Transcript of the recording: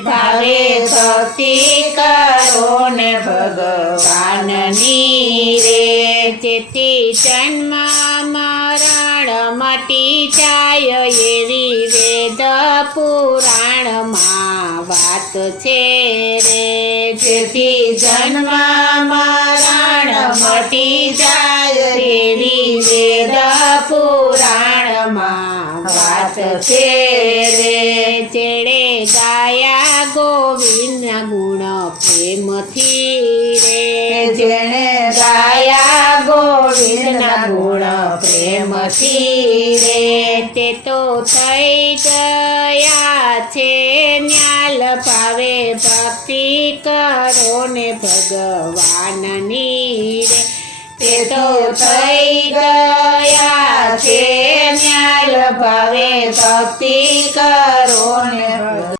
ભાવે ભક્તિ કરો ને ભગવાનની રે જેથી જન્મ મરણ મટી જાય એવી વેદ પુરાણમાં વાત છે રે જેથી જન્મ મરણ મટી જાય એવી વેદ પુરાણમાં વાત છે રે જેણે ગાયા ગોવિંદના ગુણ પ્રેમથી રે જેણે ગાયા ગોવિંદના ગુણ પ્રેમથી રે તે તો થઈ ગયા છે ન્યાલ ભાવે ભક્તિ કરો ને ભગવાનની રે તે તો થઈ ગયા છે ન્યાલ ભાવે ભક્તિ કરો ને